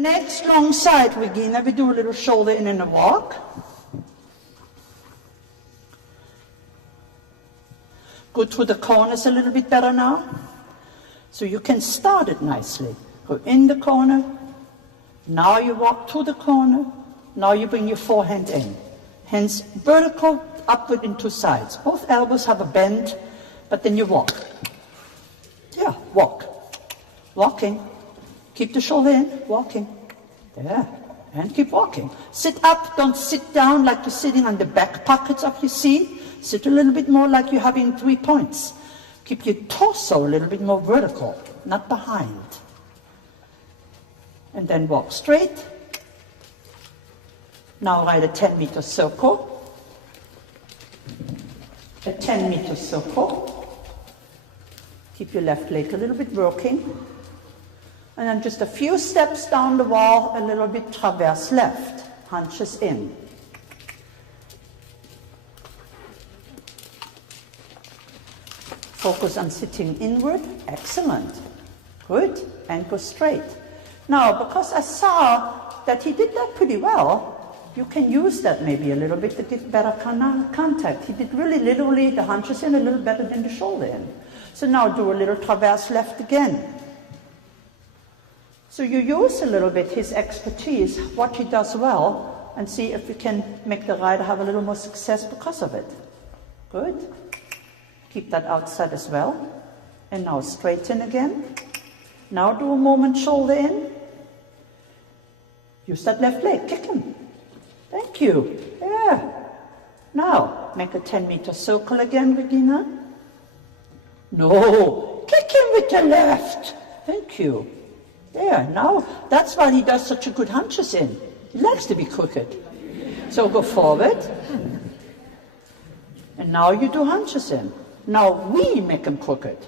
next long side, Regina, we do a little shoulder in and a walk. Go through the corners a little bit better now. So you can start it nicely. Go in the corner. Now you walk through the corner. Now you bring your forehand in. Hands vertical, upward in two sides. Both elbows have a bend, but then you walk. Yeah, walk. Walking. Keep the shoulder in, walking. Yeah, and keep walking. Sit up, don't sit down like you're sitting on the back pockets of your seat. Sit a little bit more like you're having 3 points. Keep your torso a little bit more vertical, not behind. And then walk straight. Now ride a 10-meter circle. A 10-meter circle. Keep your left leg a little bit working. And then just a few steps down the wall, a little bit traverse left, hunches in. Focus on sitting inward, excellent, good, and go straight. Now, because I saw that he did that pretty well, you can use that maybe a little bit to get better contact. He did really literally the hunches in a little better than the shoulder in. So now do a little traverse left again. So you use a little bit his expertise, what he does well, and see if you can make the rider have a little more success because of it. Good. Keep that outside as well. And now straighten again. Now do a moment shoulder in. Use that left leg, kick him. Thank you. Yeah. Now, make a 10-meter circle again, Regina. No, kick him with the left. Thank you. There, now, that's why he does such a good hunches in. He likes to be crooked. So go forward. And now you do hunches in. Now we make him crooked.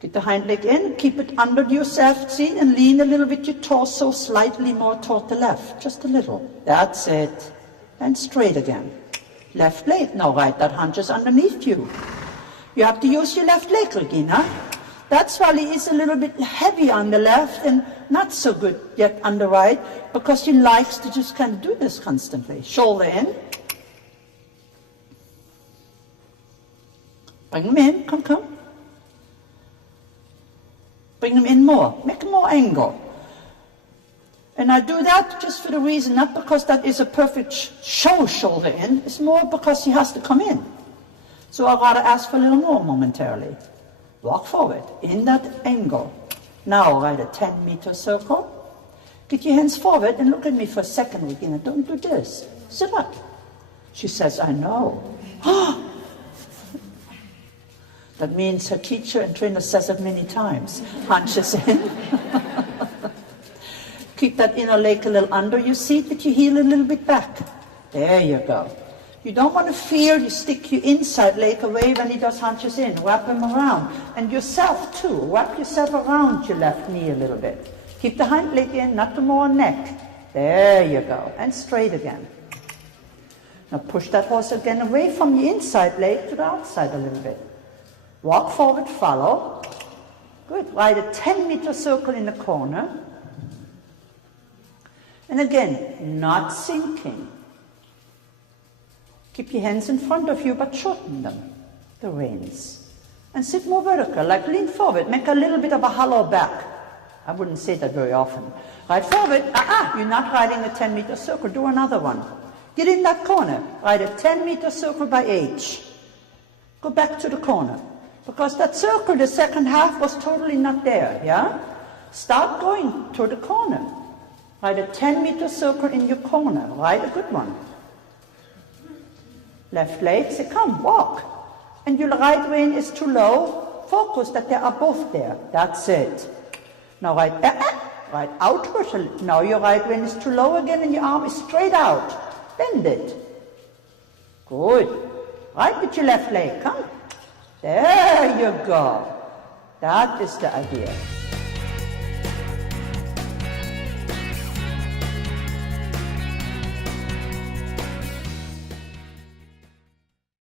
Get the hind leg in, keep it under yourself, see, and lean a little bit your torso slightly more toward the left, just a little. That's it. And straight again. Left leg. Now right, that hunches underneath you. You have to use your left leg, Regina. That's why he is a little bit heavy on the left and not so good yet on the right, because he likes to just kind of do this constantly. Shoulder in. Bring him in. Come, come. Bring him in more. Make more angle. And I do that just for the reason, not because that is a perfect shoulder in. It's more because he has to come in. So I'd rather ask for a little more momentarily. Walk forward in that angle. Now ride a 10-meter circle. Get your hands forward and look at me for a second, Regina. Don't do this. Sit up. She says, I know. That means her teacher and trainer says it many times. Hunches in. Keep that inner leg a little under your seat, with your heel a little bit back. There you go. You don't want to feel you stick your inside leg away when he does hunches in. Wrap him around. And yourself too. Wrap yourself around your left knee a little bit. Keep the hind leg in, not the more neck. There you go. And straight again. Now push that horse again away from your inside leg to the outside a little bit. Walk forward, follow. Good. Ride a 10-meter circle in the corner. And again, not sinking. Keep your hands in front of you, but shorten them, the reins. And sit more vertical, like lean forward. Make a little bit of a hollow back. I wouldn't say that very often. Ride forward. You're not riding a 10-meter circle. Do another one. Get in that corner. Ride a 10-meter circle by H. Go back to the corner. Because that circle, the second half, was totally not there, yeah? Start going to the corner. Ride a 10-meter circle in your corner. Ride a good one. Left leg, say, come, walk. And your right rein is too low. Focus that they are both there. That's it. Now ride outward. Now your right rein is too low again and your arm is straight out. Bend it. Good. Right with your left leg, come. There you go. That is the idea.